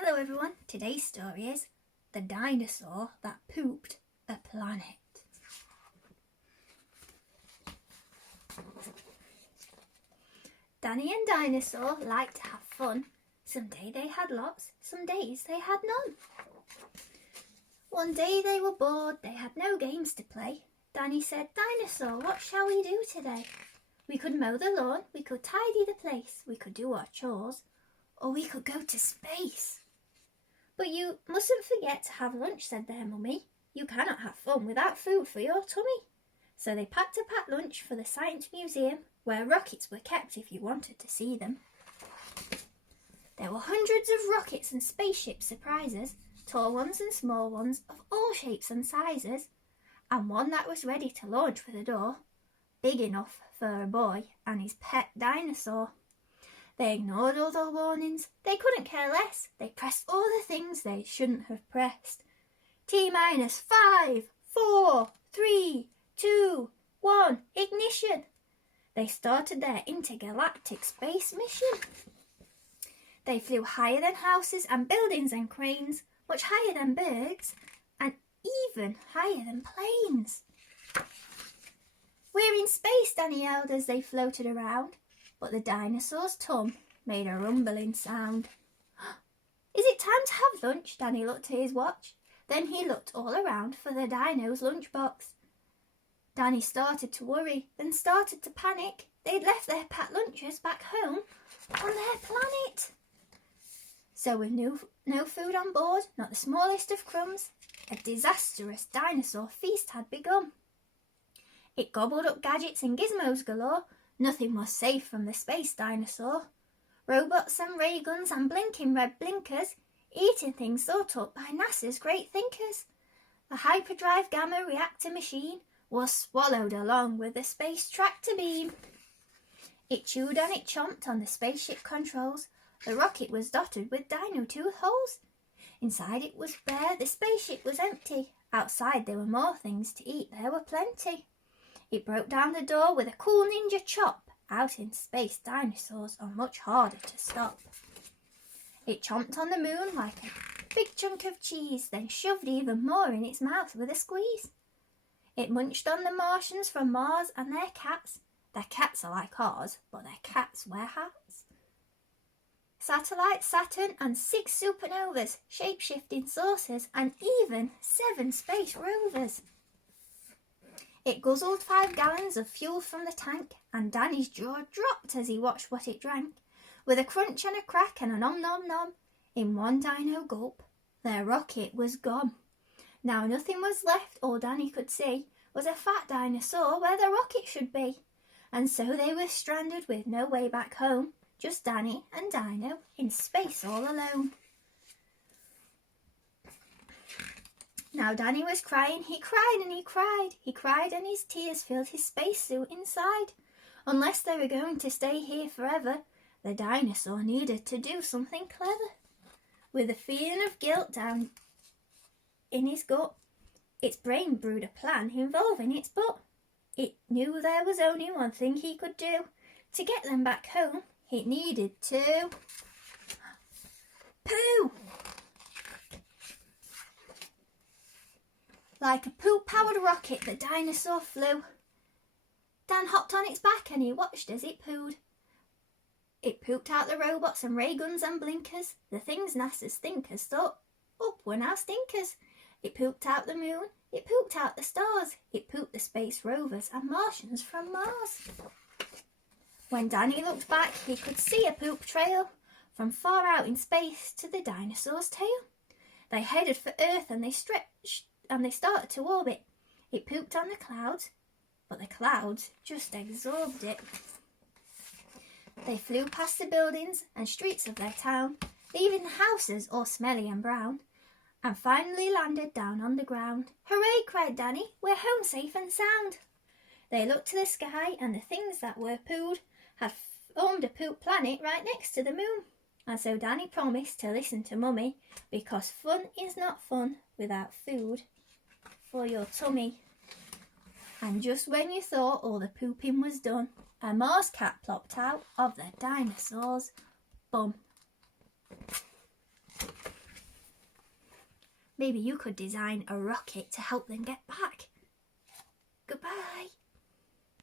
Hello everyone, today's story is The Dinosaur That Pooped a Planet. Danny and Dinosaur liked to have fun. Some days they had lots, some days they had none. One day they were bored, they had no games to play. Danny said, "Dinosaur, what shall we do today? We could mow the lawn, we could tidy the place, we could do our chores, or we could go to space." "But you mustn't forget to have lunch," said their mummy. "You cannot have fun without food for your tummy." So they packed a packed lunch for the Science Museum, where rockets were kept if you wanted to see them. There were hundreds of rockets and spaceship surprises, tall ones and small ones of all shapes and sizes, and one that was ready to launch for the door, big enough for a boy and his pet dinosaur. They ignored all the warnings, they couldn't care less, they pressed all the things they shouldn't have pressed. T-minus 5, 4, 3, 2, 1, ignition! They started their intergalactic space mission. They flew higher than houses and buildings and cranes, much higher than birds, and even higher than planes. "We're in space," Danny yelled as they floated around, but the dinosaur's tum made a rumbling sound. "Is it time to have lunch?" Danny looked at his watch. Then he looked all around for the dino's lunchbox. Danny started to worry, then started to panic. They'd left their packed lunches back home on their planet. So with no food on board, not the smallest of crumbs, a disastrous dinosaur feast had begun. It gobbled up gadgets and gizmos galore. Nothing was safe from the space dinosaur. Robots and ray guns and blinking red blinkers, eating things thought up by NASA's great thinkers. The hyperdrive gamma reactor machine was swallowed along with the space tractor beam. It chewed and it chomped on the spaceship controls. The rocket was dotted with dino tooth holes. Inside it was bare, the spaceship was empty. Outside there were more things to eat, there were plenty. It broke down the door with a cool ninja chop. Out in space, dinosaurs are much harder to stop. It chomped on the moon like a big chunk of cheese, then shoved even more in its mouth with a squeeze. It munched on the Martians from Mars and their cats. Their cats are like ours, but their cats wear hats. Satellites, Saturn, and 6 supernovas, shape-shifting saucers, and even 7 space rovers. It guzzled 5 gallons of fuel from the tank, and Danny's jaw dropped as he watched what it drank. With a crunch and a crack and a nom nom nom, in one dino gulp, their rocket was gone. Now nothing was left, all Danny could see was a fat dinosaur where the rocket should be. And so they were stranded with no way back home, just Danny and Dino in space all alone. Now Danny was crying, he cried and he cried. He cried and his tears filled his spacesuit inside. Unless they were going to stay here forever, the dinosaur needed to do something clever. With a feeling of guilt down in his gut, its brain brewed a plan involving its butt. It knew there was only one thing he could do. To get them back home, it needed to poo! Like a poo-powered rocket, the dinosaur flew. Dan hopped on its back and he watched as it pooed. It pooped out the robots and ray guns and blinkers. The things NASA's thinkers thought up were now stinkers. It pooped out the moon. It pooped out the stars. It pooped the space rovers and Martians from Mars. When Danny looked back, he could see a poop trail from far out in space to the dinosaur's tail. They headed for Earth and they stretched and they started to orbit. It pooped on the clouds, but the clouds just absorbed it. They flew past the buildings and streets of their town, leaving the houses all smelly and brown, and finally landed down on the ground. "Hooray!" cried Danny, "we're home safe and sound." They looked to the sky and the things that were pooed had formed a poop planet right next to the moon. And so Danny promised to listen to Mummy, because fun is not fun without food for your tummy. And just when you thought all the pooping was done, a Mars cat plopped out of the dinosaur's bum. Maybe you could design a rocket to help them get back.